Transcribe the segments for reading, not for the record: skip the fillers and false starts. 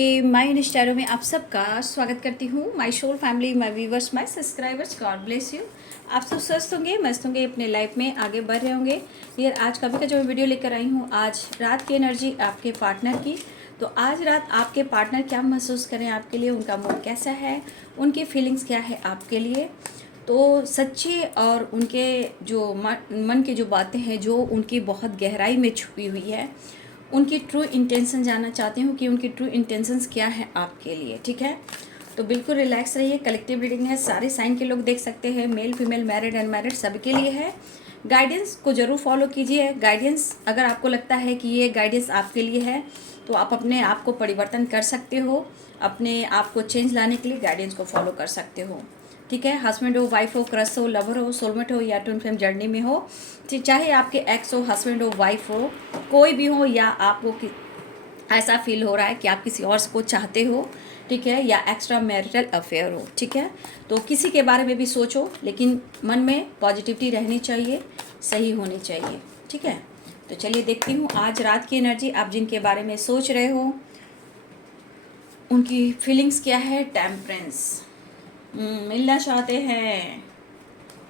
My Instagram में आप सबका स्वागत करती हूँ। My soul family, my viewers, my subscribers, God bless you. आप सब स्वस्थ होंगे, मस्त होंगे, अपने लाइफ में आगे बढ़ रहे होंगे। ये आज का भी का जो मैं वीडियो लेकर आई हूँ, आज रात की एनर्जी आपके पार्टनर की। तो आज रात आपके पार्टनर क्या महसूस करें आपके लिए, उनका मूड कैसा है, उनकी फीलिंग्स क्या है आपके लिए। तो सच्ची और उनके जो मन की जो बातें हैं, जो उनकी बहुत गहराई में छुपी हुई है, उनकी ट्रू इंटेंशन जानना चाहती हूँ कि उनकी ट्रू इंटेंशंस क्या है आपके लिए। ठीक है, तो बिल्कुल रिलैक्स रहिए। कलेक्टिव रीडिंग है, सारे साइन के लोग देख सकते हैं, मेल फीमेल, मैरिड अनमैरिड, सबके लिए है। गाइडेंस को ज़रूर फॉलो कीजिए। गाइडेंस अगर आपको लगता है कि ये गाइडेंस आपके लिए है तो आप अपने आप को परिवर्तन कर सकते हो, अपने आप को चेंज लाने के लिए गाइडेंस को फॉलो कर सकते हो। ठीक है, हस्बैंड हो, वाइफ हो, क्रश हो, लवर हो, सोलमेट हो या ट्विन फ्लेम जर्नी में हो, चाहे आपके एक्स हो, हस्बैंड हो, वाइफ हो, कोई भी हो, या आपको ऐसा फील हो रहा है कि आप किसी और को चाहते हो, ठीक है, या एक्स्ट्रा मैरिटल अफेयर हो। ठीक है, तो किसी के बारे में भी सोचो, लेकिन मन में पॉजिटिविटी रहनी चाहिए, सही होनी चाहिए। ठीक है, तो चलिए देखती हूँ आज रात की एनर्जी। आप जिनके बारे में सोच रहे हो उनकी फीलिंग्स क्या है। टेम्परेंस, मिलना चाहते हैं,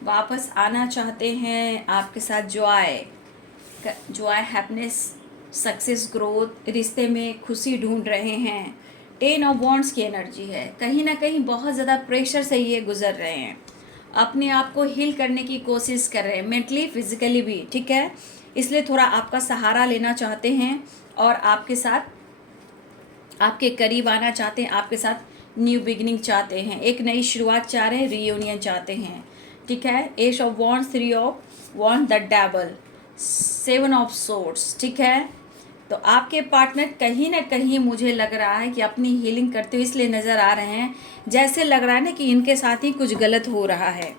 वापस आना चाहते हैं आपके साथ, जॉय, हैप्पीनेस, सक्सेस, ग्रोथ, रिश्ते में खुशी ढूंढ रहे हैं। 10 ऑफ वॉन्ड्स की एनर्जी है। कहीं ना कहीं बहुत ज़्यादा प्रेशर से ये गुजर रहे हैं, अपने आप को हील करने की कोशिश कर रहे हैं, मेंटली फिजिकली भी। ठीक है, इसलिए थोड़ा आपका सहारा लेना चाहते हैं और आपके साथ, आपके करीब आना चाहते हैं, आपके साथ न्यू बिगिनिंग चाहते हैं, एक नई शुरुआत चाह रहे हैं, रीयूनियन चाहते हैं। ठीक है, ace of wands, 3 of wand, the devil, 7 of swords. ठीक है, तो आपके पार्टनर कहीं ना कहीं मुझे लग रहा है कि अपनी हीलिंग करते हुए इसलिए नज़र आ रहे हैं, जैसे लग रहा है ना कि इनके साथ ही कुछ गलत हो रहा है।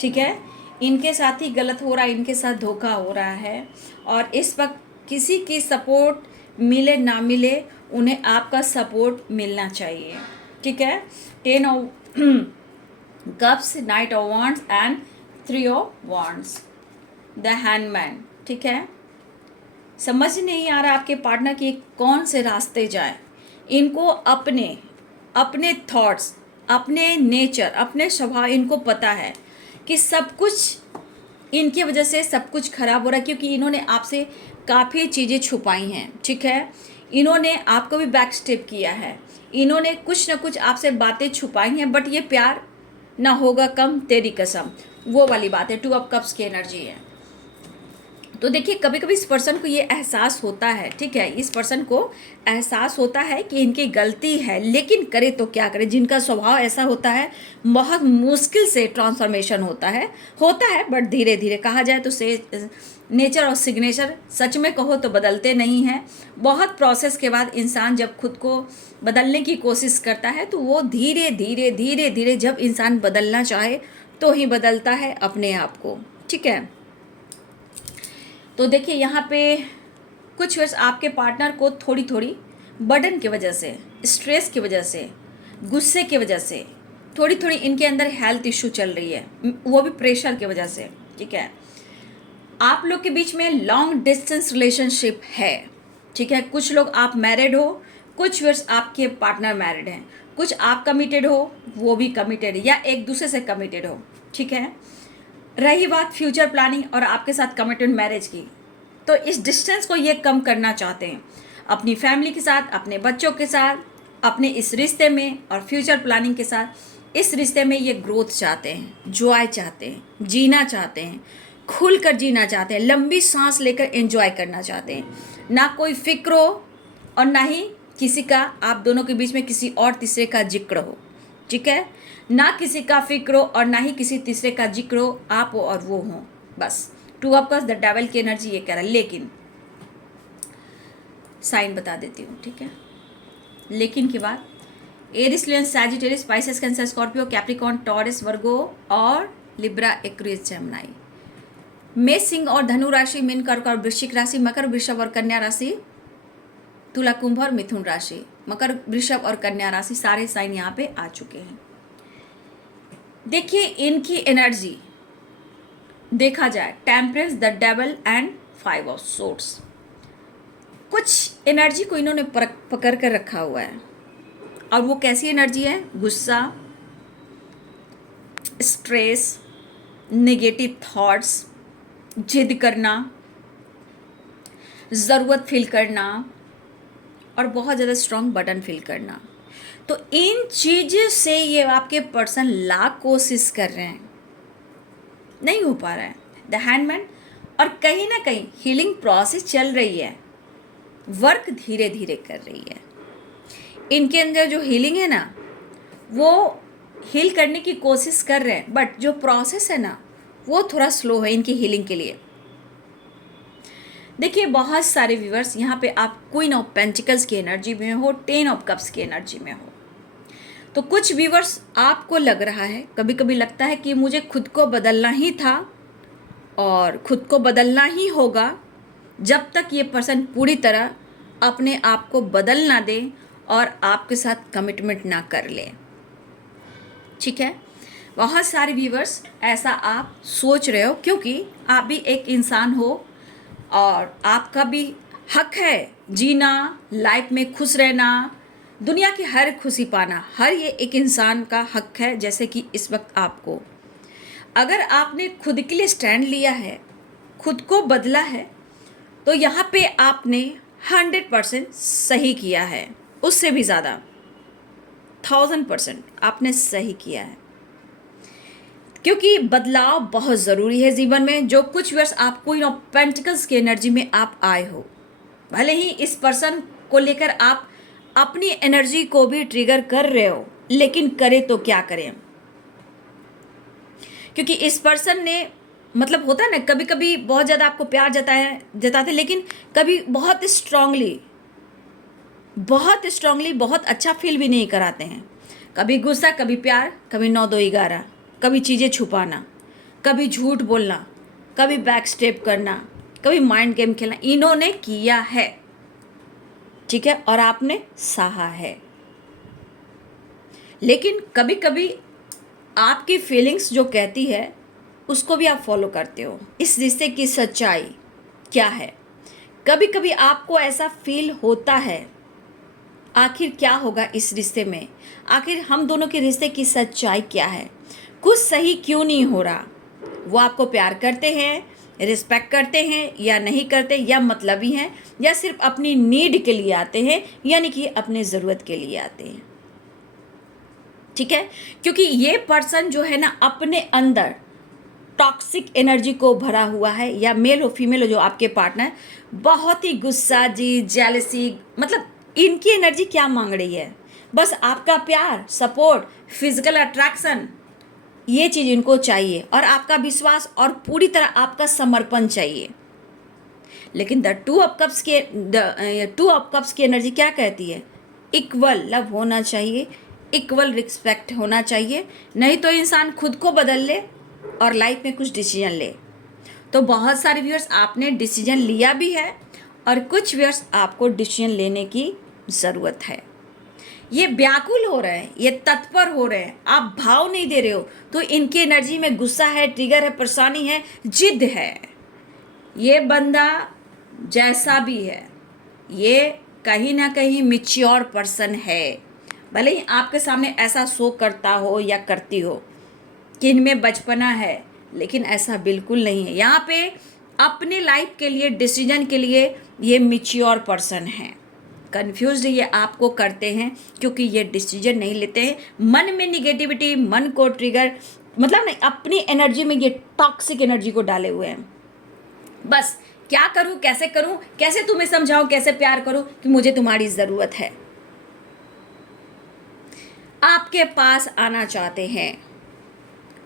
ठीक है, इनके साथ ही गलत हो रहा है, इनके साथ धोखा हो रहा है, और इस वक्त किसी की सपोर्ट मिले ना मिले, उन्हें आपका सपोर्ट मिलना चाहिए। ठीक है, 10 of cups, night of wands and 3 of wands, the handman. ठीक है, समझ नहीं आ रहा आपके पार्टनर की कौन से रास्ते जाए। इनको अपने अपने थॉट्स, अपने नेचर, अपने स्वभाव, इनको पता है कि सब कुछ इनकी वजह से सब कुछ खराब हो रहा है, क्योंकि इन्होंने आपसे काफ़ी चीज़ें छुपाई हैं। ठीक है, इन्होंने आपको भी बैक स्टेप किया है, इन्होंने कुछ ना कुछ आपसे बातें छुपाई हैं, बट ये प्यार ना होगा कम तेरी कसम, वो वाली बात है। 2 ऑफ कप्स की एनर्जी है। तो देखिए, कभी कभी इस पर्सन को ये एहसास होता है, ठीक है, इस पर्सन को एहसास होता है कि इनकी गलती है, लेकिन करे तो क्या करे। जिनका स्वभाव ऐसा होता है, बहुत मुश्किल से ट्रांसफॉर्मेशन होता है, बट धीरे धीरे। कहा जाए तो से नेचर और सिग्नेचर सच में कहो तो बदलते नहीं हैं। बहुत प्रोसेस के बाद इंसान जब खुद को बदलने की कोशिश करता है, तो वो धीरे धीरे धीरे धीरे, जब इंसान बदलना चाहे तो ही बदलता है अपने आप को। ठीक है, तो देखिए यहाँ पे कुछ वर्ष आपके पार्टनर को थोड़ी थोड़ी बर्डन की वजह से, स्ट्रेस की वजह से, गुस्से की वजह से, थोड़ी थोड़ी इनके अंदर हेल्थ इशू चल रही है, वो भी प्रेशर की वजह से। ठीक है, आप लोग के बीच में लॉन्ग डिस्टेंस रिलेशनशिप है। ठीक है, कुछ लोग आप मैरिड हो, कुछ वर्ष आपके पार्टनर मैरिड हैं, कुछ आप कमिटेड हो, वो भी कमिटेड, या एक दूसरे से कमिटेड हो। ठीक है, रही बात फ्यूचर प्लानिंग और आपके साथ कमिटेड मैरिज की, तो इस डिस्टेंस को ये कम करना चाहते हैं, अपनी फैमिली के साथ, अपने बच्चों के साथ, अपने इस रिश्ते में, और फ्यूचर प्लानिंग के साथ इस रिश्ते में ये ग्रोथ चाहते हैं, जॉय चाहते हैं, जीना चाहते हैं, खुलकर जीना चाहते हैं, लंबी सांस लेकर एंजॉय करना चाहते हैं, ना कोई फिक्र हो और ना ही किसी का, आप दोनों के बीच में किसी और तीसरे का जिक्र हो। ठीक है, ना किसी का फिक्र हो और ना ही किसी तीसरे का जिक्र हो, आप हो और वो हो, बस। 2 ऑफ कप्स, द डेविल की एनर्जी ये कह रहा है। लेकिन साइन बता देती हूँ, ठीक है, लेकिन के बाद Aries, lion, Sagittarius, Pisces, Cancer, Scorpio, Capricorn, Taurus, Virgo और लिब्रा, एक्वेरियस, जेमिनी। मेष, सिंह और धनु राशि, मीन, कर्क और वृश्चिक राशि, मकर, वृषभ और कन्या राशि, तुला, कुंभ और मिथुन राशि। मकर, वृषभ और कन्या राशि, सारे साइन यहाँ पे आ चुके हैं। देखिए इनकी एनर्जी देखा जाए, temperance, the devil and 5 of swords. कुछ एनर्जी को इन्होंने पकड़ कर रखा हुआ है, और वो कैसी एनर्जी है? गुस्सा, स्ट्रेस, नेगेटिव थॉट्स, जिद करना, ज़रूरत फील करना और बहुत ज़्यादा स्ट्रॉन्ग बटन फील करना। तो इन चीज़ों से ये आपके पर्सन लाख कोशिश कर रहे हैं, नहीं हो पा रहा है द हैंडमैन। और कहीं ना कहीं हीलिंग प्रोसेस चल रही है, वर्क धीरे धीरे कर रही है। इनके अंदर जो हीलिंग है ना, वो हील करने की कोशिश कर रहे हैं, बट जो प्रोसेस है ना वो थोड़ा स्लो है इनकी हीलिंग के लिए। देखिए बहुत सारे व्यूअर्स यहाँ पे आप क्वीन ऑफ पेंटिकल्स की एनर्जी में हो, 10 ऑफ कप्स की एनर्जी में हो। तो कुछ व्यूअर्स आपको लग रहा है, कभी कभी लगता है कि मुझे खुद को बदलना ही था और खुद को बदलना ही होगा जब तक ये पर्सन पूरी तरह अपने आप को बदल ना दे और आपके साथ कमिटमेंट ना कर ले। ठीक है, बहुत सारे व्यूअर्स ऐसा आप सोच रहे हो, क्योंकि आप भी एक इंसान हो और आपका भी हक है जीना, लाइफ में खुश रहना, दुनिया की हर खुशी पाना, हर ये एक इंसान का हक है। जैसे कि इस वक्त आपको, अगर आपने खुद के लिए स्टैंड लिया है, खुद को बदला है, तो यहाँ पे आपने 100% सही किया है, उससे भी ज़्यादा 1000% आपने सही किया है। क्योंकि बदलाव बहुत ज़रूरी है जीवन में। जो कुछ वर्ष आप क्वीन ऑफ पेंटिकल्स की एनर्जी में आप आए हो, भले ही इस पर्सन को लेकर आप अपनी एनर्जी को भी ट्रिगर कर रहे हो, लेकिन करें तो क्या करें? क्योंकि इस पर्सन ने, मतलब होता है ना, कभी कभी बहुत ज़्यादा आपको प्यार जताते, लेकिन कभी बहुत स्ट्रांगली बहुत अच्छा फील भी नहीं कराते हैं। कभी गुस्सा, कभी प्यार, कभी 9-2-11, कभी चीज़ें छुपाना, कभी झूठ बोलना, कभी बैक स्टेप करना, कभी माइंड गेम खेलना, इन्होंने किया है। ठीक है, और आपने सहा है। लेकिन कभी कभी आपकी फीलिंग्स जो कहती है उसको भी आप फॉलो करते हो। इस रिश्ते की सच्चाई क्या है? कभी कभी आपको ऐसा फील होता है, आखिर क्या होगा इस रिश्ते में, आखिर हम दोनों के रिश्ते की सच्चाई क्या है, कुछ सही क्यों नहीं हो रहा। वो आपको प्यार करते हैं, रिस्पेक्ट करते हैं या नहीं करते, या मतलबी हैं, या सिर्फ अपनी नीड के लिए आते हैं, यानी कि अपने ज़रूरत के लिए आते हैं। ठीक है, क्योंकि ये पर्सन जो है ना अपने अंदर टॉक्सिक एनर्जी को भरा हुआ है, या मेल हो फीमेल हो जो आपके पार्टनर, बहुत ही गुस्सा जी, जेलसी, मतलब इनकी एनर्जी क्या मांग रही है? बस आपका प्यार, सपोर्ट, फिजिकल अट्रैक्शन, ये चीज़ इनको चाहिए, और आपका विश्वास और पूरी तरह आपका समर्पण चाहिए। लेकिन द 2 ऑफ कप्स की एनर्जी क्या कहती है? इक्वल लव होना चाहिए, इक्वल रिस्पेक्ट होना चाहिए, नहीं तो इंसान खुद को बदल ले और लाइफ में कुछ डिसीजन ले। तो बहुत सारे व्यूअर्स आपने डिसीजन लिया भी है, और कुछ व्यूअर्स आपको डिसीजन लेने की ज़रूरत है। ये व्याकुल हो रहे हैं, ये तत्पर हो रहे हैं, आप भाव नहीं दे रहे हो, तो इनकी एनर्जी में गुस्सा है, ट्रिगर है, परेशानी है, जिद है। ये बंदा जैसा भी है, ये कहीं ना कहीं मैच्योर पर्सन है। भले ही आपके सामने ऐसा शो करता हो या करती हो कि इनमें बचपना है, लेकिन ऐसा बिल्कुल नहीं है। यहाँ पे अपने लाइफ के लिए, डिसीजन के लिए ये मैच्योर पर्सन है। कन्फ्यूज ये आपको करते हैं क्योंकि ये डिसीजन नहीं लेते हैं, मन में निगेटिविटी, मन को ट्रिगर, मतलब नहीं, अपनी एनर्जी में ये टॉक्सिक एनर्जी को डाले हुए हैं। बस क्या करूं, कैसे करूं, कैसे तुम्हें समझाऊं, कैसे प्यार करूं कि मुझे तुम्हारी ज़रूरत है। आपके पास आना चाहते हैं,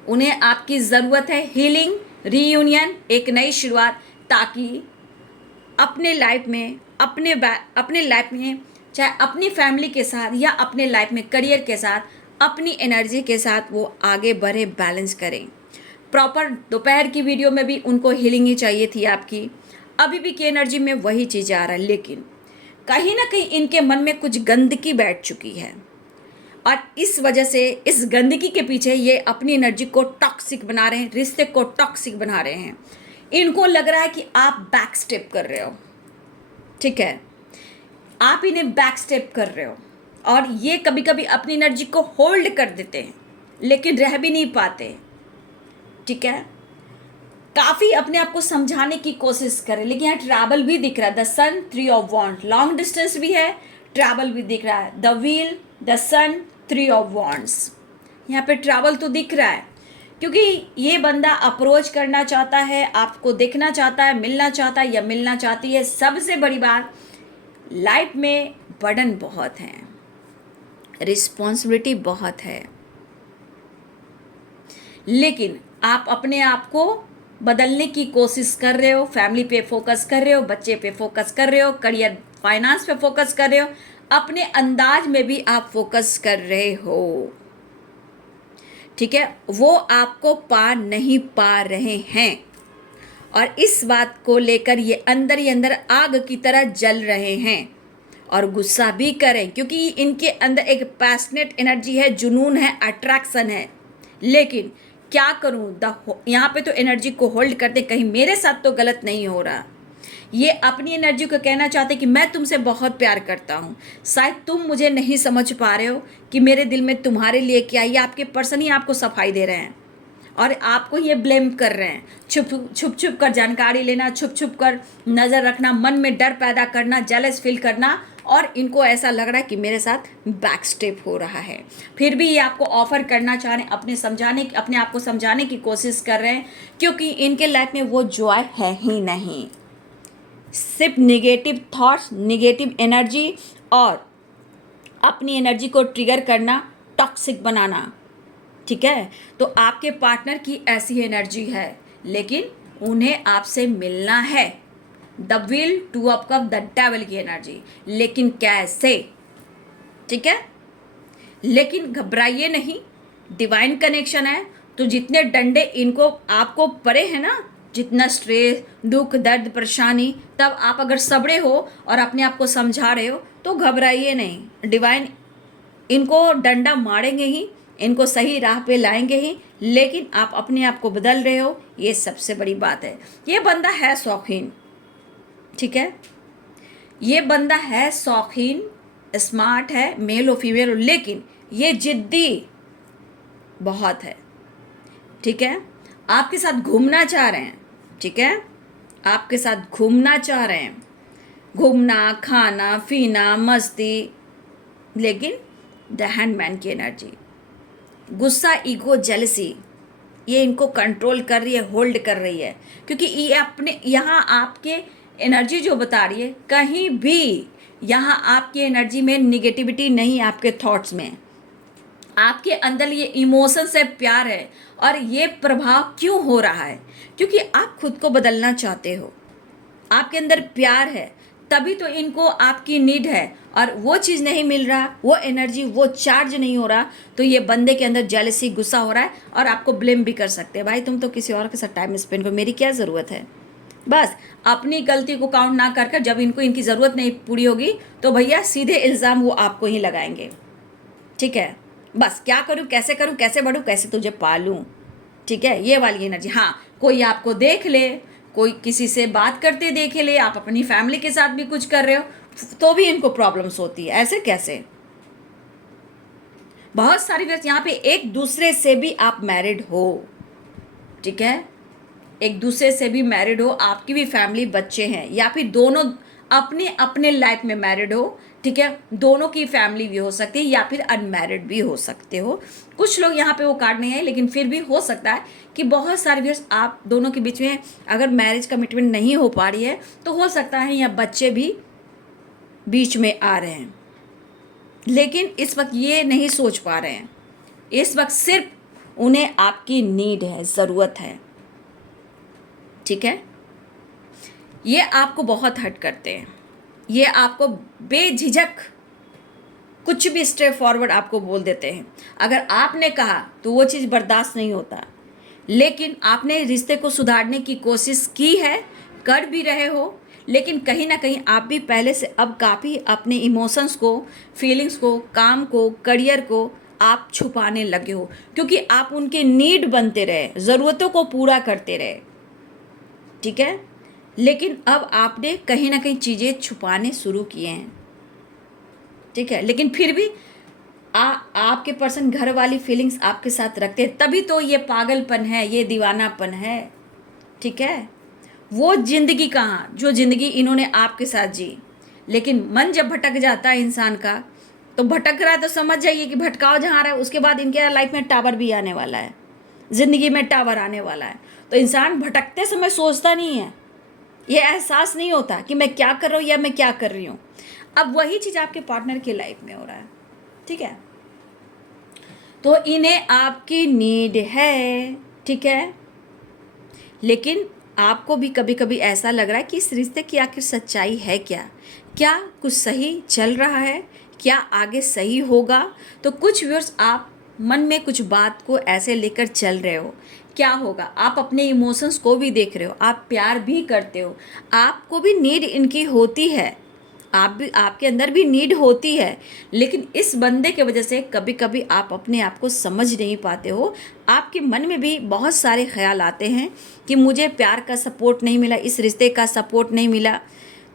उन्हें आपकी ज़रूरत है। हीलिंग, रीयूनियन, एक नई शुरुआत, ताकि अपने लाइफ में, अपने लाइफ में, चाहे अपनी फैमिली के साथ या अपने लाइफ में करियर के साथ, अपनी एनर्जी के साथ वो आगे बढ़े, बैलेंस करें। प्रॉपर दोपहर की वीडियो में भी उनको हीलिंग ही चाहिए थी आपकी, अभी भी की एनर्जी में वही चीज़ आ रहा है, लेकिन कहीं ना कहीं इनके मन में कुछ गंदगी बैठ चुकी है, और इस वजह से, इस गंदगी के पीछे ये अपनी एनर्जी को टॉक्सिक बना रहे हैं, रिश्ते को टॉक्सिक बना रहे हैं। इनको लग रहा है कि आप बैक स्टेप कर रहे हो। ठीक है, आप इन्हें बैक स्टेप कर रहे हो, और ये कभी कभी अपनी एनर्जी को होल्ड कर देते हैं लेकिन रह भी नहीं पाते, ठीक है। काफ़ी अपने आप को समझाने की कोशिश करें, लेकिन यहाँ ट्रैवल भी दिख रहा है। The sun, 3 of wands, long distance भी है, ट्रैवल भी दिख रहा है। The wheel, the sun, 3 of wands, यहाँ पे ट्रैवल तो दिख रहा है क्योंकि ये बंदा अप्रोच करना चाहता है, आपको देखना चाहता है, मिलना चाहता है या मिलना चाहती है। सबसे बड़ी बात, लाइफ में बर्डन बहुत है, रिस्पॉन्सिबिलिटी बहुत है, लेकिन आप अपने आप को बदलने की कोशिश कर रहे हो। फैमिली पे फोकस कर रहे हो, बच्चे पे फोकस कर रहे हो, करियर फाइनेंस पे फोकस कर रहे हो, अपने अंदाज में भी आप फोकस कर रहे हो, ठीक है। वो आपको पा नहीं पा रहे हैं और इस बात को लेकर ये अंदर ही अंदर आग की तरह जल रहे हैं और गुस्सा भी करें क्योंकि इनके अंदर एक पैशनेट एनर्जी है, जुनून है, अट्रैक्शन है। लेकिन क्या करूं, यहाँ पे तो एनर्जी को होल्ड करते, कहीं मेरे साथ तो गलत नहीं हो रहा। ये अपनी एनर्जी को कहना चाहते कि मैं तुमसे बहुत प्यार करता हूँ, शायद तुम मुझे नहीं समझ पा रहे हो कि मेरे दिल में तुम्हारे लिए क्या है। ये आपके पर्सन ही आपको सफाई दे रहे हैं और आपको ये ब्लेम कर रहे हैं। छुप छुप कर जानकारी लेना, छुप छुप कर नज़र रखना, मन में डर पैदा करना, जेलस फील करना, और इनको ऐसा लग रहा है कि मेरे साथ बैक स्टेप हो रहा है। फिर भी ये आपको ऑफर करना चाह रहे हैं, अपने आप को समझाने की कोशिश कर रहे हैं क्योंकि इनके लाइफ में वो जॉय है ही नहीं। सिर्फ निगेटिव थॉट्स, निगेटिव एनर्जी और अपनी एनर्जी को ट्रिगर करना, टॉक्सिक बनाना, ठीक है। तो आपके पार्टनर की ऐसी एनर्जी है लेकिन उन्हें आपसे मिलना है। The will, 2 of cup, the devil की एनर्जी, लेकिन कैसे, ठीक है। लेकिन घबराइए नहीं, डिवाइन कनेक्शन है तो जितने डंडे इनको आपको पड़े हैं ना, जितना स्ट्रेस, दुख, दर्द, परेशानी, तब आप अगर सबड़े हो और अपने आप को समझा रहे हो तो घबराइए नहीं। डिवाइन इनको डंडा मारेंगे ही, इनको सही राह पे लाएंगे ही, लेकिन आप अपने आप को बदल रहे हो, ये सबसे बड़ी बात है। ये बंदा है शौकीन, ठीक है। ये बंदा है शौकीन, स्मार्ट है, मेल हो फीमेल हो, लेकिन ये जिद्दी बहुत है, ठीक है। आपके साथ घूमना चाह रहे हैं, ठीक है, आपके साथ घूमना चाह रहे हैं, घूमना, खाना पीना, मस्ती, लेकिन द हैंडमैन की एनर्जी, गुस्सा, ईगो, जेलसी, ये इनको कंट्रोल कर रही है, होल्ड कर रही है क्योंकि ये अपने यहाँ आपके एनर्जी जो बता रही है, कहीं भी यहाँ आपकी एनर्जी में निगेटिविटी नहीं, आपके थॉट्स में, आपके अंदर ये इमोशन से प्यार है। और ये प्रभाव क्यों हो रहा है, क्योंकि आप खुद को बदलना चाहते हो, आपके अंदर प्यार है, तभी तो इनको आपकी नीड है और वो चीज़ नहीं मिल रहा, वो एनर्जी, वो चार्ज नहीं हो रहा, तो ये बंदे के अंदर जेलसी, गुस्सा हो रहा है और आपको ब्लेम भी कर सकते हैं, भाई तुम तो किसी और के साथ टाइम स्पेंड करो, मेरी क्या ज़रूरत है। बस अपनी गलती को काउंट ना कर कर जब इनको इनकी ज़रूरत नहीं पूरी होगी तो भैया सीधे इल्ज़ाम वो आपको ही लगाएंगे, ठीक है। बस क्या करूँ, कैसे करूँ, कैसे बढ़ूँ, कैसे तुझे पालूँ, ठीक है, ये वाली एनर्जी। हाँ, कोई आपको देख ले, कोई किसी से बात करते देखे ले, आप अपनी फैमिली के साथ भी कुछ कर रहे हो तो भी इनको प्रॉब्लम्स होती है। ऐसे कैसे, बहुत सारी व्यक्ति यहाँ पे एक दूसरे से भी आप मैरिड हो, ठीक है, एक दूसरे से भी मैरिड हो, आपकी भी फैमिली, बच्चे हैं, या फिर दोनों अपने अपने लाइफ में मैरिड हो, ठीक है, दोनों की फैमिली भी हो सकती है या फिर अनमैरिड भी हो सकते हो। कुछ लोग यहाँ पे वो कार्ड नहीं है, लेकिन फिर भी हो सकता है कि बहुत सारे व्यूअर्स आप दोनों के बीच में अगर मैरिज कमिटमेंट नहीं हो पा रही है तो हो सकता है या बच्चे भी बीच में आ रहे हैं, लेकिन इस वक्त ये नहीं सोच पा रहे हैं, इस वक्त सिर्फ उन्हें आपकी नीड है, ज़रूरत है, ठीक है। ये आपको बहुत हर्ट करते हैं, ये आपको बेझिझक कुछ भी स्ट्रेट फॉरवर्ड आपको बोल देते हैं। अगर आपने कहा तो वो चीज़ बर्दाश्त नहीं होता, लेकिन आपने रिश्ते को सुधारने की कोशिश की है, कर भी रहे हो, लेकिन कहीं ना कहीं आप भी पहले से अब काफ़ी अपने इमोशंस को, फीलिंग्स को, काम को, करियर को आप छुपाने लगे हो क्योंकि आप उनके नीड बनते रहे, ज़रूरतों को पूरा करते रहे, ठीक है। लेकिन अब आपने कहीं ना कहीं चीज़ें छुपाने शुरू किए हैं, ठीक है, लेकिन फिर भी आपके पर्सन घर वाली फीलिंग्स आपके साथ रखते हैं, तभी तो ये पागलपन है, ये दीवानापन है। ठीक है, वो जिंदगी कहाँ जो जिंदगी इन्होंने आपके साथ जी। लेकिन मन जब भटक जाता है इंसान का, तो भटक रहा है तो समझ जाइए कि भटकाव जहाँ रहा है उसके बाद इनके लाइफ में टावर भी आने वाला है, जिंदगी में टावर आने वाला है। तो इंसान भटकते समय सोचता नहीं है, ये एहसास नहीं होता कि मैं क्या कर रहा हूँ या मैं क्या कर रही हूँ। अब वही चीज़ आपके पार्टनर की लाइफ में हो रहा है। ठीक है, तो इन्हें आपकी नीड है। ठीक है, लेकिन आपको भी कभी कभी ऐसा लग रहा है कि इस रिश्ते की आखिर सच्चाई है क्या, क्या कुछ सही चल रहा है, क्या आगे सही होगा। तो कुछ व्यूअर्स आप मन में कुछ बात को ऐसे लेकर चल रहे हो, क्या होगा। आप अपने इमोशंस को भी देख रहे हो, आप प्यार भी करते हो, आपको भी नीड इनकी होती है, आप भी, आपके अंदर भी नीड होती है। लेकिन इस बंदे के वजह से कभी कभी आप अपने आप को समझ नहीं पाते हो। आपके मन में भी बहुत सारे ख्याल आते हैं कि मुझे प्यार का सपोर्ट नहीं मिला, इस रिश्ते का सपोर्ट नहीं मिला।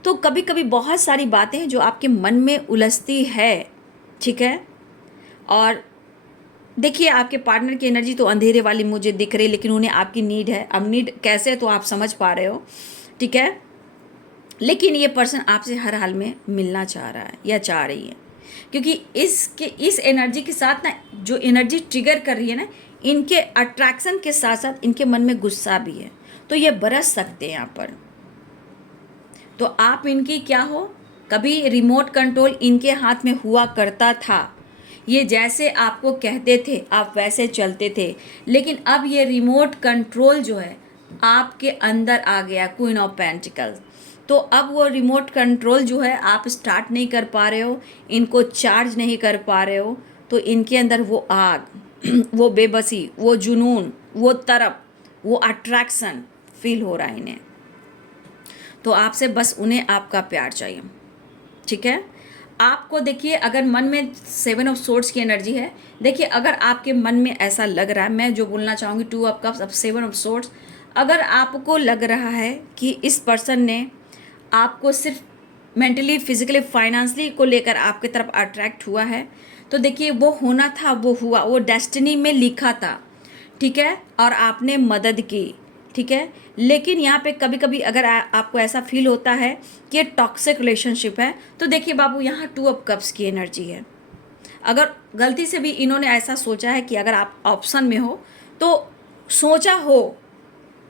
तो कभी कभी बहुत सारी बातें हैं जो आपके मन में उलझती है। ठीक है, और देखिए आपके पार्टनर की एनर्जी तो अंधेरे वाली मुझे दिख रही है, लेकिन उन्हें आपकी नीड है। अब नीड कैसे तो आप समझ पा रहे हो। ठीक है, लेकिन ये पर्सन आपसे हर हाल में मिलना चाह रहा है या चाह रही है, क्योंकि इस एनर्जी के साथ ना, जो एनर्जी ट्रिगर कर रही है ना, इनके अट्रैक्शन के साथ साथ इनके मन में गुस्सा भी है। तो ये बरस सकते हैं यहाँ पर। तो आप इनकी क्या हो, कभी रिमोट कंट्रोल इनके हाथ में हुआ करता था। ये जैसे आपको कहते थे आप वैसे चलते थे, लेकिन अब ये रिमोट कंट्रोल जो है आपके अंदर आ गया, क्वीन ऑफ पेंटिकल्स। तो अब वो रिमोट कंट्रोल जो है आप स्टार्ट नहीं कर पा रहे हो, इनको चार्ज नहीं कर पा रहे हो। तो इनके अंदर वो आग वो बेबसी, वो जुनून, वो तरफ, वो अट्रैक्शन फील हो रहा है इन्हें। तो आपसे बस उन्हें आपका प्यार चाहिए। ठीक है, आपको देखिए अगर मन में 7 ऑफ सोर्ड्स की एनर्जी है, देखिए अगर आपके मन में ऐसा लग रहा है, मैं जो बोलना चाहूँगी 2 ऑफ कप्स, अब 7 ऑफ सोर्ड्स, अगर आपको लग रहा है कि इस पर्सन ने आपको सिर्फ मेंटली, फिजिकली, फाइनेंशियली को लेकर आपकी तरफ अट्रैक्ट हुआ है, तो देखिए वो होना था, वो हुआ, वो डेस्टिनी में लिखा था। ठीक है, और आपने मदद की। ठीक है, लेकिन यहाँ पे कभी कभी अगर आपको ऐसा फील होता है कि ये टॉक्सिक रिलेशनशिप है, तो देखिए बाबू यहाँ 2 ऑफ कप्स की एनर्जी है। अगर गलती से भी इन्होंने ऐसा सोचा है कि अगर आप ऑप्शन में हो, तो सोचा हो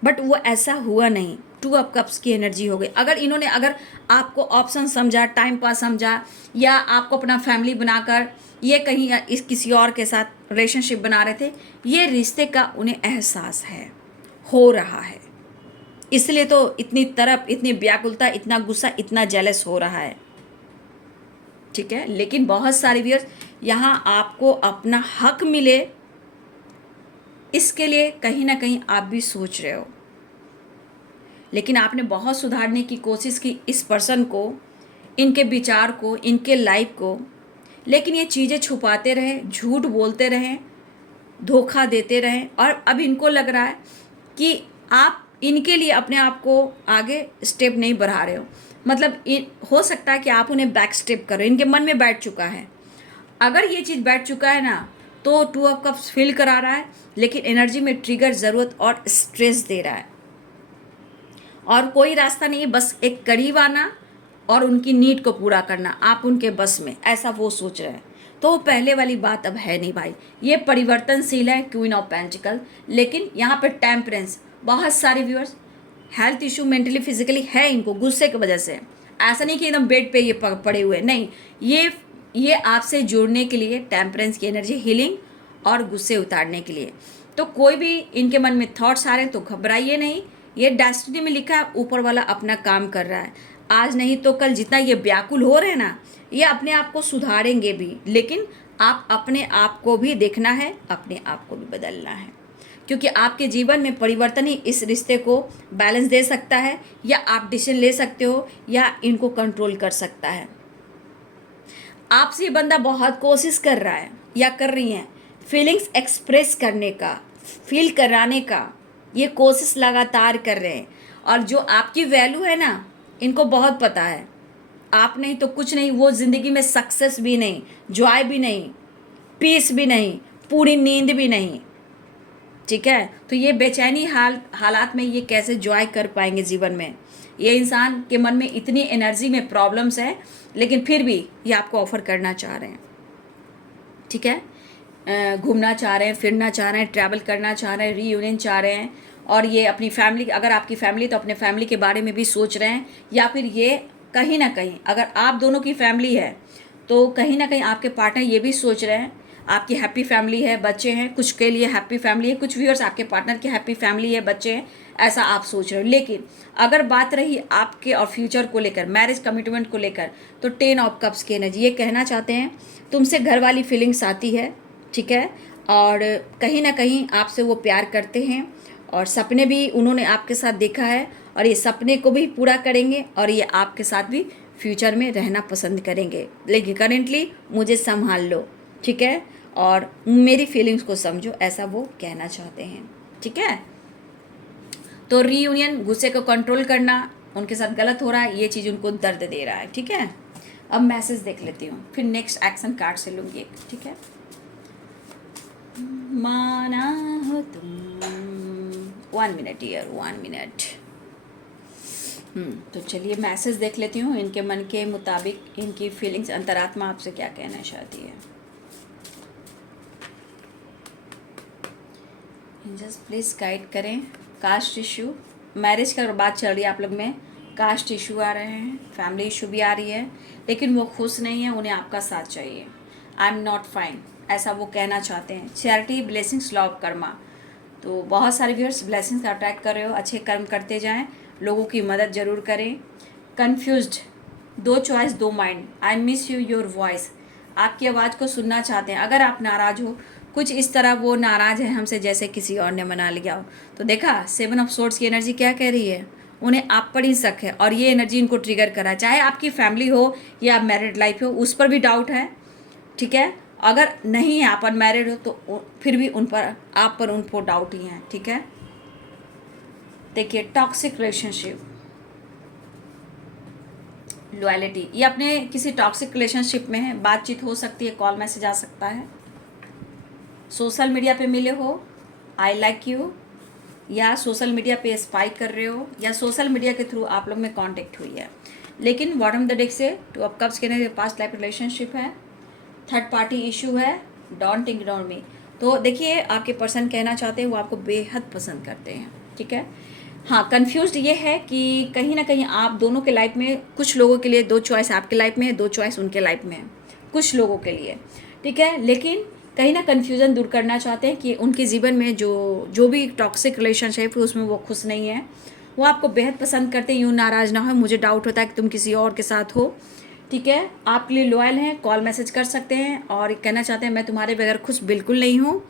बट वो ऐसा हुआ नहीं, 2 ऑफ कप्स की एनर्जी हो गई। अगर आपको ऑप्शन समझा, टाइम पास समझा, या आपको अपना फैमिली बनाकर ये कहीं इस किसी और के साथ रिलेशनशिप बना रहे थे, ये रिश्ते का उन्हें एहसास है, हो रहा है, इसलिए तो इतनी तरफ, इतनी व्याकुलता, इतना गुस्सा, इतना जेलस हो रहा है। ठीक है, लेकिन बहुत सारे व्यूअर्स यहाँ आपको अपना हक मिले, इसके लिए कहीं ना कहीं आप भी सोच रहे हो। लेकिन आपने बहुत सुधारने की कोशिश की इस पर्सन को, इनके विचार को, इनके लाइफ को, लेकिन ये चीज़ें छुपाते रहे, झूठ बोलते रहें, धोखा देते रहें, और अब इनको लग रहा है कि आप इनके लिए अपने आप को आगे स्टेप नहीं बढ़ा रहे हो। मतलब हो सकता है कि आप उन्हें बैक स्टेप करो, इनके मन में बैठ चुका है। अगर ये चीज़ बैठ चुका है ना, तो 2 ऑफ कप्स फील करा रहा है, लेकिन एनर्जी में ट्रिगर, ज़रूरत और स्ट्रेस दे रहा है, और कोई रास्ता नहीं है, बस एक करीब आना और उनकी नीड को पूरा करना, आप उनके बस में, ऐसा वो सोच रहे हैं। तो पहले वाली बात अब है नहीं भाई, ये परिवर्तनशील है, क्वीन ऑफ पेंटिकल। लेकिन यहाँ पर टेम्परेंस, बहुत सारे viewers health issue mentally physically है इनको गुस्से की वजह से। ऐसा नहीं कि एकदम बेड पे ये पड़े हुए, नहीं, ये आपसे जुड़ने के लिए टेम्परेंस की एनर्जी, हीलिंग और गुस्से उतारने के लिए। तो कोई भी इनके मन में थॉट्स आ रहे हैं तो घबराइए नहीं, ये डेस्टिनी में लिखा है, ऊपर वाला अपना काम कर रहा है। आज नहीं तो कल जितना ये व्याकुल हो रहे हैं ना, ये अपने आप को सुधारेंगे भी, लेकिन आप अपने आप को भी देखना है, अपने आप को भी बदलना है, क्योंकि आपके जीवन में परिवर्तन ही इस रिश्ते को बैलेंस दे सकता है, या आप डिसीजन ले सकते हो, या इनको कंट्रोल कर सकता है। आपसे ये बंदा बहुत कोशिश कर रहा है या कर रही हैं फीलिंग्स एक्सप्रेस करने का, फील कराने का, ये कोशिश लगातार कर रहे हैं। और जो आपकी वैल्यू है ना, इनको बहुत पता है, आप नहीं तो कुछ नहीं, वो ज़िंदगी में सक्सेस भी नहीं, जॉय भी नहीं, पीस भी नहीं, पूरी नींद भी नहीं। ठीक है, तो ये बेचैनी हालात में ये कैसे जॉय कर पाएंगे जीवन में? ये इंसान के मन में इतनी एनर्जी में प्रॉब्लम्स है, लेकिन फिर भी ये आपको ऑफर करना चाह रहे हैं। ठीक है, घूमना चाह रहे हैं, फिरना चाह रहे हैं, ट्रैवल करना चाह रहे हैं, रीयूनियन चाह रहे हैं, और ये अपनी फैमिली, अगर आपकी फैमिली तो अपने फैमिली के बारे में भी सोच रहे हैं, या फिर ये कहीं ना कहीं अगर आप दोनों की फैमिली है तो कहीं ना कहीं आपके पार्टनर ये भी सोच रहे हैं आपकी हैप्पी फैमिली है, बच्चे हैं, कुछ के लिए हैप्पी फैमिली है, कुछ व्यूअर्स आपके पार्टनर की हैप्पी फैमिली है, बच्चे हैं, ऐसा आप सोच रहे हो। लेकिन अगर बात रही आपके और फ्यूचर को लेकर, मैरिज कमिटमेंट को लेकर, तो 10 ऑफ कप्स की एनर्जी ये कहना चाहते हैं तुमसे घर वाली फीलिंग्स आती है। ठीक है, और कहीं ना कहीं आपसे वो प्यार करते हैं, और सपने भी उन्होंने आपके साथ देखा है, और ये सपने को भी पूरा करेंगे, और ये आपके साथ भी फ्यूचर में रहना पसंद करेंगे। लेकिन करेंटली मुझे संभाल लो, ठीक है, और मेरी फीलिंग्स को समझो, ऐसा वो कहना चाहते हैं। ठीक है, तो रीयूनियन, गुस्से को कंट्रोल करना, उनके साथ गलत हो रहा है, ये चीज़ उनको दर्द दे रहा है। ठीक है, अब मैसेज देख लेती हूँ, फिर नेक्स्ट एक्शन कार्ड से लूँगी एक। ठीक है, माना हो तुम, 1 मिनट यार, 1 मिनट। तो चलिए मैसेज देख लेती हूँ, इनके मन के मुताबिक इनकी फीलिंग्स, अंतरात्मा आपसे क्या कहना चाहती है। जस्ट प्लीज़ गाइड करें। कास्ट इशू, मैरिज का बात चल रही है आप लोग में, कास्ट इशू आ रहे हैं, फैमिली इशू भी आ रही है, लेकिन वो खुश नहीं है, उन्हें आपका साथ चाहिए। आई एम नॉट फाइन, ऐसा वो कहना चाहते हैं। Charity, blessings, law of Karma, तो बहुत सारे व्यूअर्स ब्लेसिंग्स का अट्रैक्ट कर रहे हो, अच्छे कर्म करते जाएं, लोगों की मदद जरूर करें। Confused, 2 choice 2 mind, I miss you your voice, आपकी आवाज़ को सुनना चाहते हैं। अगर आप नाराज़ हो, कुछ इस तरह वो नाराज़ है हमसे जैसे किसी और ने मना लिया हो, तो देखा 7 ऑफ सोर्ड्स की एनर्जी क्या कह रही है, उन्हें आप पर ही शक है, और ये एनर्जी इनको ट्रिगर करा है। चाहे आपकी फैमिली हो या मैरिड लाइफ हो, उस पर भी डाउट है। ठीक है, अगर नहीं है आप अनमैरिड हो तो फिर भी उन पर, आप पर उनको डाउट ही है। ठीक है, देखिए टॉक्सिक रिलेशनशिप, लॉयलिटी, ये अपने किसी टॉक्सिक रिलेशनशिप में है, बातचीत हो सकती है, कॉल मैसेज आ सकता है, सोशल मीडिया पे मिले हो, आई लाइक यू, या सोशल मीडिया पे स्पाई कर रहे हो, या सोशल मीडिया के थ्रू आप लोग में कांटेक्ट हुई है। लेकिन बॉटम द डेक से 2 ऑफ कप्स के पास लाइफ रिलेशनशिप है, थर्ड पार्टी इशू है, डोंट इग्नोर मी। तो देखिए आपके पर्सन कहना चाहते हैं वो आपको बेहद पसंद करते हैं। ठीक है, हाँ, कन्फ्यूज्ड ये है कि कहीं ना कहीं आप दोनों के लाइफ में, कुछ लोगों के लिए 2 चॉइस आपके लाइफ में है, 2 चॉइस उनके लाइफ में है, कुछ लोगों के लिए। ठीक है, लेकिन कहीं ना कन्फ्यूज़न दूर करना चाहते हैं कि उनके जीवन में जो भी टॉक्सिक रिलेशनशिप है उसमें वो खुश नहीं है, वो आपको बेहद पसंद करते हैं। यूँ नाराज़ ना हो, मुझे डाउट होता है कि तुम किसी और के साथ हो। ठीक है, आपके लिए लॉयल हैं, कॉल मैसेज कर सकते हैं, और कहना चाहते हैं मैं तुम्हारे बगैर खुश बिल्कुल नहीं हूँ,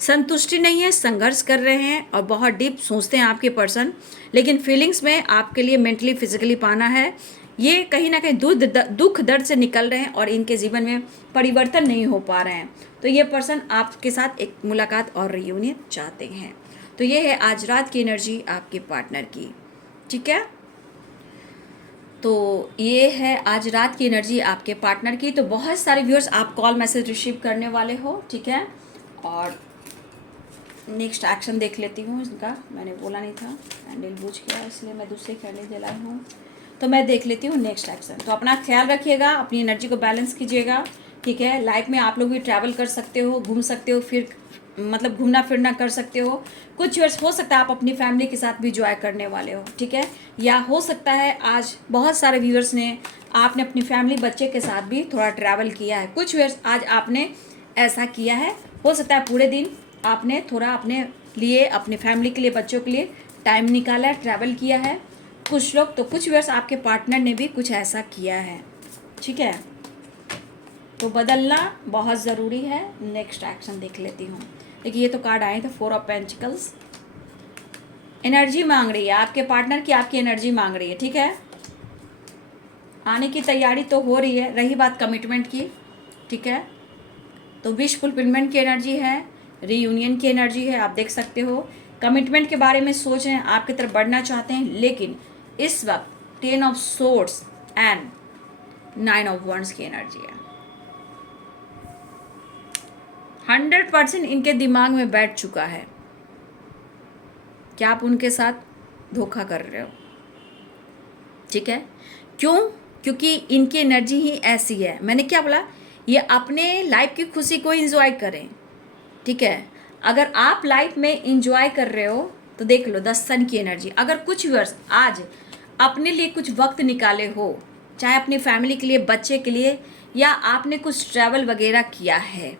संतुष्टि नहीं है, संघर्ष कर रहे हैं, और बहुत डीप सोचते हैं आपके पर्सन, लेकिन फीलिंग्स में आपके लिए मेंटली फिजिकली पाना है। ये कहीं ना कहीं दुख दर्द से निकल रहे हैं, और इनके जीवन में परिवर्तन नहीं हो पा रहे हैं। तो ये पर्सन आपके साथ एक मुलाकात और रियूनियन चाहते हैं। तो ये है आज रात की एनर्जी आपके पार्टनर की। ठीक है, तो ये है आज रात की एनर्जी आपके पार्टनर की। तो बहुत सारे व्यूअर्स आप कॉल मैसेज रिसीव करने वाले हो। ठीक है, और नेक्स्ट एक्शन देख लेती हूँ इनका, मैंने बोला नहीं था, हैंडल बूझ गया इसलिए मैं दूसरे कैंडल जलाई हूँ, तो मैं देख लेती हूँ नेक्स्ट एक्शन। तो अपना ख्याल रखिएगा, अपनी एनर्जी को बैलेंस कीजिएगा। ठीक है, लाइफ में आप लोग भी ट्रैवल कर सकते हो, घूम सकते हो, फिर मतलब घूमना फिरना कर सकते हो। कुछ व्यूअर्स हो सकता है आप अपनी फैमिली के साथ भी एंजॉय करने वाले हो। ठीक है, या हो सकता है आज बहुत सारे व्यूअर्स ने, आपने अपनी फैमिली बच्चे के साथ भी थोड़ा ट्रैवल किया है। कुछ व्यूअर्स आज आपने ऐसा किया है, हो सकता है पूरे दिन आपने थोड़ा अपने लिए, अपने फैमिली के लिए, बच्चों के लिए टाइम निकाला है, ट्रैवल किया है कुछ लोग। तो कुछ व्यूअर्स आपके पार्टनर ने भी कुछ ऐसा किया है। ठीक है, तो बदलना बहुत ज़रूरी है। नेक्स्ट एक्शन देख लेती हूँ। देखिए ये तो कार्ड आए थे, 4 ऑफ पेंटिकल्स, एनर्जी मांग रही है आपके पार्टनर की, आपकी एनर्जी मांग रही है। ठीक है, आने की तैयारी तो हो रही है, रही बात कमिटमेंट की। ठीक है, तो विश फुलफिलमेंट की एनर्जी है, रीयूनियन की एनर्जी है। आप देख सकते हो कमिटमेंट के बारे में सोच रहे हैं, आपकी तरफ बढ़ना चाहते हैं, लेकिन इस वक्त 10 of swords and 9 of wands की एनर्जी है। 100% इनके दिमाग में बैठ चुका है कि आप उनके साथ धोखा कर रहे हो। ठीक है, क्यों? क्योंकि इनकी एनर्जी ही ऐसी है। मैंने क्या बोला, ये अपने लाइफ की खुशी को एंजॉय करें। ठीक है, अगर आप लाइफ में एंजॉय कर रहे हो तो देख लो 10 सन की एनर्जी। अगर कुछ वर्ष आज अपने लिए कुछ वक्त निकाले हो, चाहे अपनी फैमिली के लिए, बच्चे के लिए, या आपने कुछ ट्रैवल वगैरह किया है,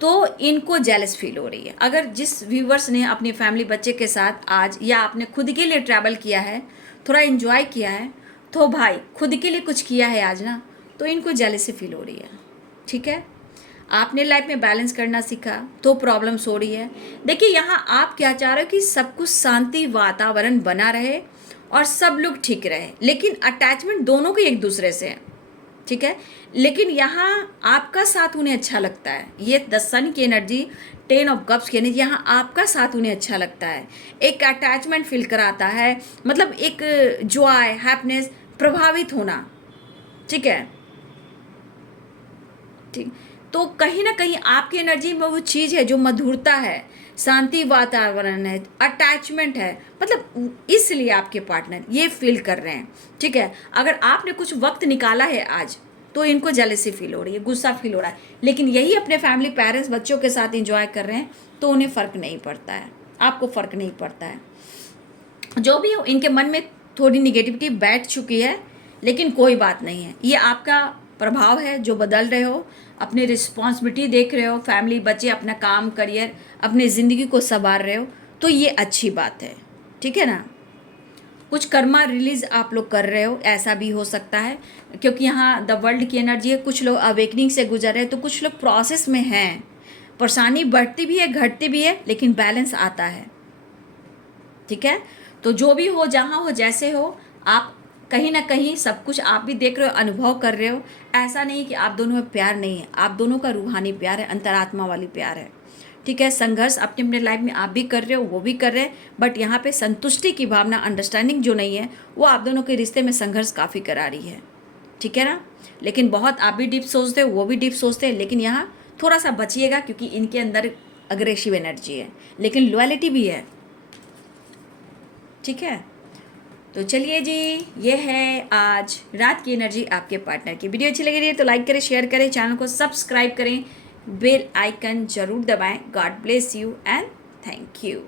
तो इनको जेलस फील हो रही है। अगर जिस व्यूवर्स ने अपनी फैमिली बच्चे के साथ आज या आपने खुद के लिए ट्रैवल किया है, थोड़ा एंजॉय किया है, तो भाई खुद के लिए कुछ किया है आज ना, तो इनको जेलसी फील हो रही है। ठीक है, आपने लाइफ में बैलेंस करना सीखा तो प्रॉब्लम्स हो रही है। देखिए यहाँ आप क्या चाह रहे हो कि सब कुछ शांति वातावरण बना रहे और सब लोग ठीक रहे, लेकिन अटैचमेंट दोनों की एक दूसरे से है। ठीक है, लेकिन यहाँ आपका साथ उन्हें अच्छा लगता है। ये 10 सन की एनर्जी, 10 ऑफ कप्स की एनर्जी, यहाँ आपका साथ उन्हें अच्छा लगता है, एक अटैचमेंट फील कराता है, मतलब एक जॉय, हैप्पीनेस, प्रभावित होना। ठीक है, ठीक, तो कहीं ना कहीं आपकी एनर्जी में वो चीज़ है जो मधुरता है, शांति वातावरण है, अटैचमेंट है, मतलब इसलिए आपके पार्टनर ये फील कर रहे हैं। ठीक है, अगर आपने कुछ वक्त निकाला है आज तो इनको जेलसी फील हो रही है, गुस्सा फील हो रहा है, लेकिन यही अपने फैमिली, पेरेंट्स, बच्चों के साथ एंजॉय कर रहे हैं तो उन्हें फ़र्क नहीं पड़ता है, आपको फ़र्क नहीं पड़ता है। जो भी हो, इनके मन में थोड़ी निगेटिविटी बैठ चुकी है, लेकिन कोई बात नहीं है, ये आपका प्रभाव है जो बदल रहे हो, अपनी रिस्पॉन्सिबिलिटी देख रहे हो, फैमिली, बच्चे, अपना काम, करियर, अपनी ज़िंदगी को संवार रहे हो, तो ये अच्छी बात है। ठीक है ना, कुछ कर्मा रिलीज आप लोग कर रहे हो, ऐसा भी हो सकता है, क्योंकि यहाँ द वर्ल्ड की एनर्जी है। कुछ लोग अवेकनिंग से गुजर रहे हैं, तो कुछ लोग प्रोसेस में हैं। परेशानी बढ़ती भी है, घटती भी है, लेकिन बैलेंस आता है। ठीक है, तो जो भी हो, जहाँ हो, जैसे हो, आप कहीं ना कहीं सब कुछ आप भी देख रहे हो, अनुभव कर रहे हो। ऐसा नहीं कि आप दोनों में प्यार नहीं है, आप दोनों का रूहानी प्यार है, अंतरात्मा वाली प्यार है। ठीक है, संघर्ष अपने अपने लाइफ में आप भी कर रहे हो, वो भी कर रहे हैं, बट यहाँ पे संतुष्टि की भावना, अंडरस्टैंडिंग जो नहीं है, वो आप दोनों के रिश्ते में संघर्ष काफ़ी करा रही है। ठीक है ना, लेकिन बहुत आप भी डीप सोचते हो, वो भी डीप सोचते हैं, लेकिन यहाँ थोड़ा सा बचिएगा, क्योंकि इनके अंदर अग्रेसिव एनर्जी है, लेकिन लॉयल्टी भी है। ठीक है, तो चलिए जी, ये है आज रात की एनर्जी आपके पार्टनर की। वीडियो अच्छी लगी रही है तो लाइक करें, शेयर करें, चैनल को सब्सक्राइब करें, बेल आइकन जरूर दबाएं। God bless you and thank you.